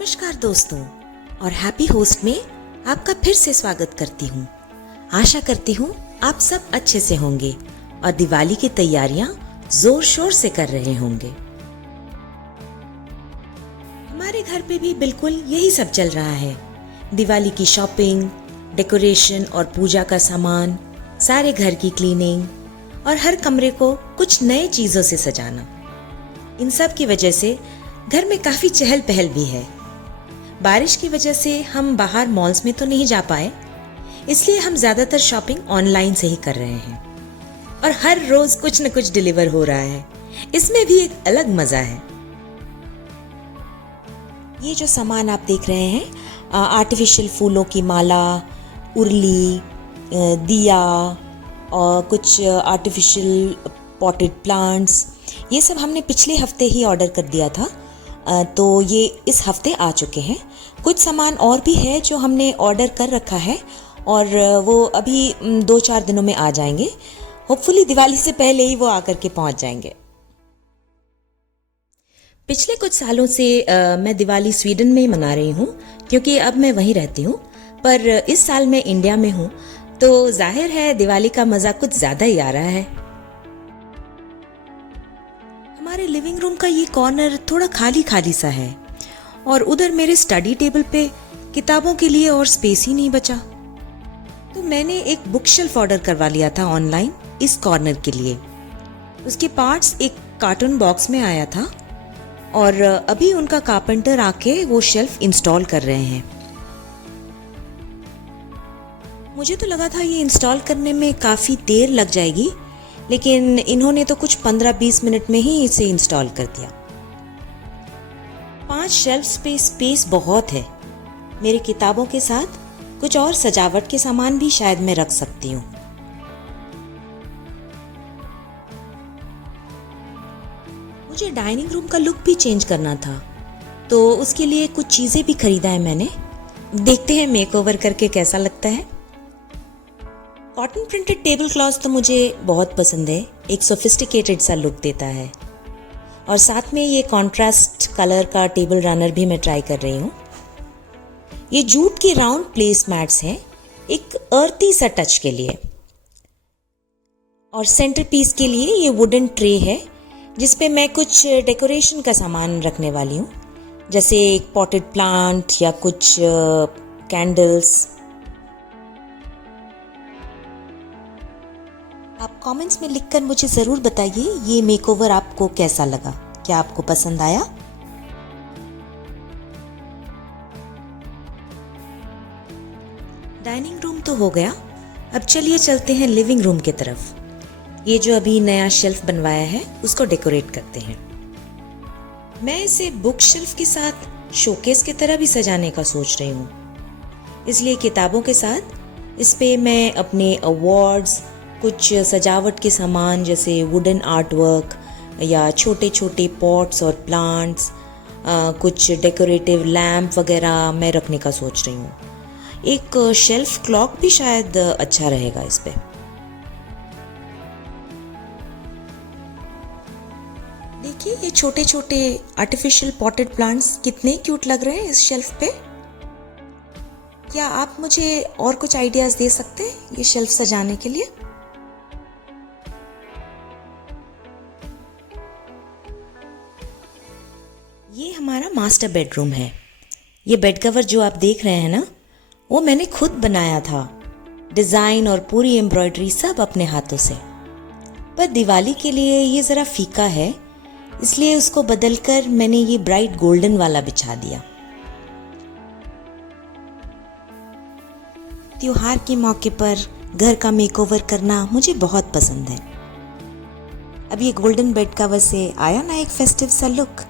नमस्कार दोस्तों और हैप्पी होस्ट में आपका फिर से स्वागत करती हूँ। आशा करती हूँ आप सब अच्छे से होंगे और दिवाली की तैयारियां जोर शोर से कर रहे होंगे। हमारे घर पे भी बिल्कुल यही सब चल रहा है। दिवाली की शॉपिंग, डेकोरेशन और पूजा का सामान, सारे घर की क्लीनिंग और हर कमरे को कुछ नए चीजों से सजाना। इन सब की वजह से घर में काफी चहल पहल भी है। बारिश की वजह से हम बाहर मॉल्स में तो नहीं जा पाए, इसलिए हम ज्यादातर शॉपिंग ऑनलाइन से ही कर रहे हैं और हर रोज कुछ न कुछ डिलीवर हो रहा है। इसमें भी एक अलग मजा है। ये जो सामान आप देख रहे हैं, आर्टिफिशियल फूलों की माला, उर्ली, दिया और कुछ आर्टिफिशियल पॉटेड प्लांट्स, ये सब हमने पिछले हफ्ते ही ऑर्डर कर दिया था, तो ये इस हफ्ते आ चुके हैं। कुछ सामान और भी है जो हमने ऑर्डर कर रखा है और वो अभी 2-4 दिनों में आ जाएंगे। होपफुली दिवाली से पहले ही वो आकर के पहुंच जाएंगे। पिछले कुछ सालों से मैं दिवाली स्वीडन में ही मना रही हूँ, क्योंकि अब मैं वहीं रहती हूँ, पर इस साल मैं इंडिया में हूँ, तो जाहिर है दिवाली का मजा कुछ ज्यादा ही आ रहा है। हमारे लिविंग रूम का ये कॉर्नर थोड़ा खाली खाली सा है और उधर मेरे स्टडी टेबल पे किताबों के लिए और स्पेस ही नहीं बचा, तो मैंने एक बुक शेल्फ ऑर्डर करवा लिया था ऑनलाइन इस कॉर्नर के लिए। उसके पार्ट्स एक कार्टून बॉक्स में आया था और अभी उनका कारपेंटर आके वो शेल्फ इंस्टॉल कर रहे हैं। मुझे तो लगा था ये इंस्टॉल करने में काफी देर लग जाएगी, लेकिन इन्होंने तो कुछ 15-20 मिनट में ही इसे इंस्टॉल कर दिया। 5 शेल्फ्स पे स्पेस बहुत है। मेरी किताबों के साथ कुछ और सजावट के सामान भी शायद मैं रख सकती हूँ। मुझे डाइनिंग रूम का लुक भी चेंज करना था, तो उसके लिए कुछ चीजें भी खरीदा है मैंने। देखते हैं मेकओवर करके कैसा लगता है। कॉटन प्रिंटेड टेबल क्लॉथ तो मुझे बहुत पसंद है, एक सोफिस्टिकेटेड सा लुक देता है। और साथ में ये कॉन्ट्रास्ट कलर का टेबल रनर भी मैं ट्राई कर रही हूँ। ये जूट के राउंड प्लेस मैट्स हैं, एक अर्थी सा टच के लिए। और सेंटर पीस के लिए ये वुडन ट्रे है, जिसपे मैं कुछ डेकोरेशन का सामान रखने वाली हूँ, जैसे एक पॉटेड प्लांट या कुछ कैंडल्स। आप कमेंट्स में लिखकर मुझे ज़रूर बताइए ये मेकओवर आपको कैसा लगा, क्या आपको पसंद आया। डाइनिंग रूम तो हो गया, अब चलिए चलते हैं लिविंग रूम की तरफ। ये जो अभी नया शेल्फ बनवाया है उसको डेकोरेट करते हैं। मैं इसे बुक शेल्फ के साथ शोकेस की तरह भी सजाने का सोच रही हूँ, इसलिए किताबों के साथ इस पे मैं अपने अवार्ड्स, कुछ सजावट के सामान जैसे वुडन आर्ट वर्क या छोटे छोटे पॉट्स और प्लांट्स, कुछ डेकोरेटिव लैम्प वगैरह मैं रखने का सोच रही हूँ। एक शेल्फ क्लॉक भी शायद अच्छा रहेगा इस पे। देखिए ये छोटे छोटे आर्टिफिशियल पॉटेड प्लांट्स कितने क्यूट लग रहे हैं इस शेल्फ पे। क्या आप मुझे और कुछ आइडियाज दे सकते हैं ये शेल्फ सजाने के लिए? ये हमारा मास्टर बेडरूम है। ये बेड कवर जो आप देख रहे हैं ना, वो मैंने खुद बनाया था। डिज़ाइन और पूरी एम्ब्रॉयडरी सब अपने हाथों से। पर दिवाली के लिए ये ज़रा फीका है, इसलिए उसको बदलकर मैंने ये ब्राइट गोल्डन वाला बिछा दिया। त्योहार के मौके पर घर का मेकओवर करना मुझे बहुत पसंद है। अब ये गोल्डन बेड कवर से आया ना एक फेस्टिव सा लुक।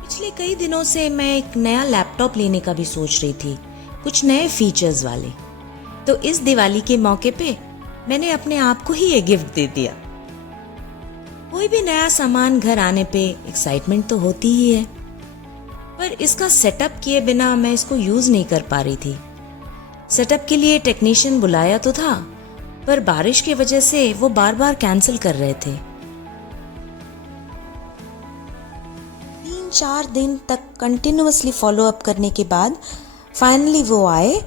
पिछले कई दिनों से मैं एक नया लैपटॉप लेने का भी सोच रही थी, कुछ नए फीचर्स वाले। तो इस दिवाली के मौके पे मैंने अपने आप को ही ये गिफ्ट दे दिया। कोई भी नया सामान घर आने पे एक्साइटमेंट तो होती ही है, पर इसका सेटअप किए बिना मैं इसको यूज नहीं कर पा रही थी। सेटअप के लिए टेक्नीशियन बुलाया तो था, पर बारिश की वजह से वो बार बार कैंसिल कर रहे थे। 3-4 दिन तक कंटिन्यूअसली फॉलो अप करने के बाद फाइनली वो आए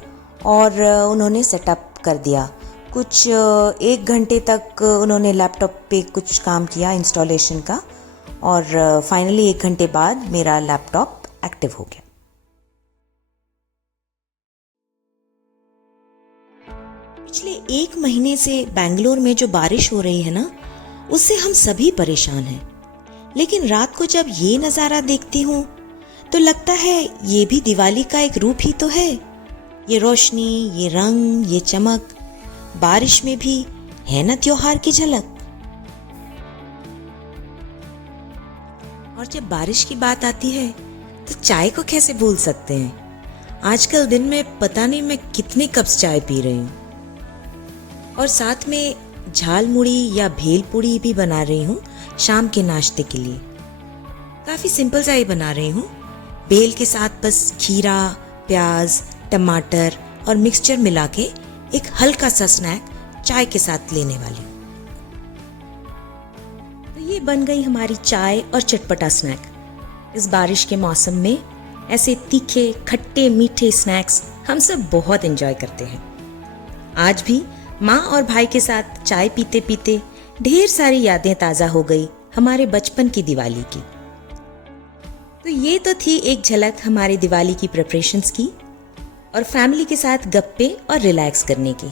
और उन्होंने सेटअप कर दिया। कुछ 1 घंटे तक उन्होंने लैपटॉप पे कुछ काम किया इंस्टॉलेशन का, और फाइनली 1 घंटे बाद मेरा लैपटॉप एक्टिव हो गया। पिछले 1 महीने से बैंगलोर में जो बारिश हो रही है ना, उससे हम सभी परेशान हैं। लेकिन रात को जब ये नज़ारा देखती हूँ तो लगता है ये भी दिवाली का एक रूप ही तो है। ये रोशनी, ये रंग, ये चमक, बारिश में भी है ना त्योहार की झलक। और जब बारिश की बात आती है तो चाय को कैसे भूल सकते हैं। आजकल दिन में पता नहीं मैं कितने कप्स चाय पी रही हूँ, और साथ में झाल मुड़ी या भेल पूड़ी भी बना रही हूँ शाम के नाश्ते के लिए। काफ़ी सिंपल सा ही बना रही हूँ। भेल के साथ बस खीरा, प्याज, टमाटर और मिक्सचर मिला के एक हल्का सा स्नैक चाय के साथ लेने वाली। तो ये बन गई हमारी चाय और चटपटा स्नैक। इस बारिश के मौसम में ऐसे तीखे, खट्टे, मीठे स्नैक्स हम सब बहुत एंजॉय करते हैं। आज भी माँ और भाई के साथ चाय पीते पीते ढेर सारी यादें ताज़ा हो गई हमारे बचपन की दिवाली की। तो ये तो थी एक झलक हमारी दिवाली की प्रिपरेशंस की और फैमिली के साथ गप्पे और रिलैक्स करने की।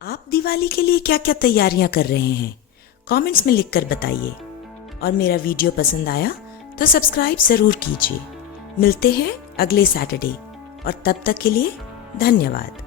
आप दिवाली के लिए क्या क्या तैयारियां कर रहे हैं, कमेंट्स में लिखकर बताइए। और मेरा वीडियो पसंद आया तो सब्सक्राइब जरूर कीजिए। मिलते हैं अगले सैटरडे, और तब तक के लिए धन्यवाद।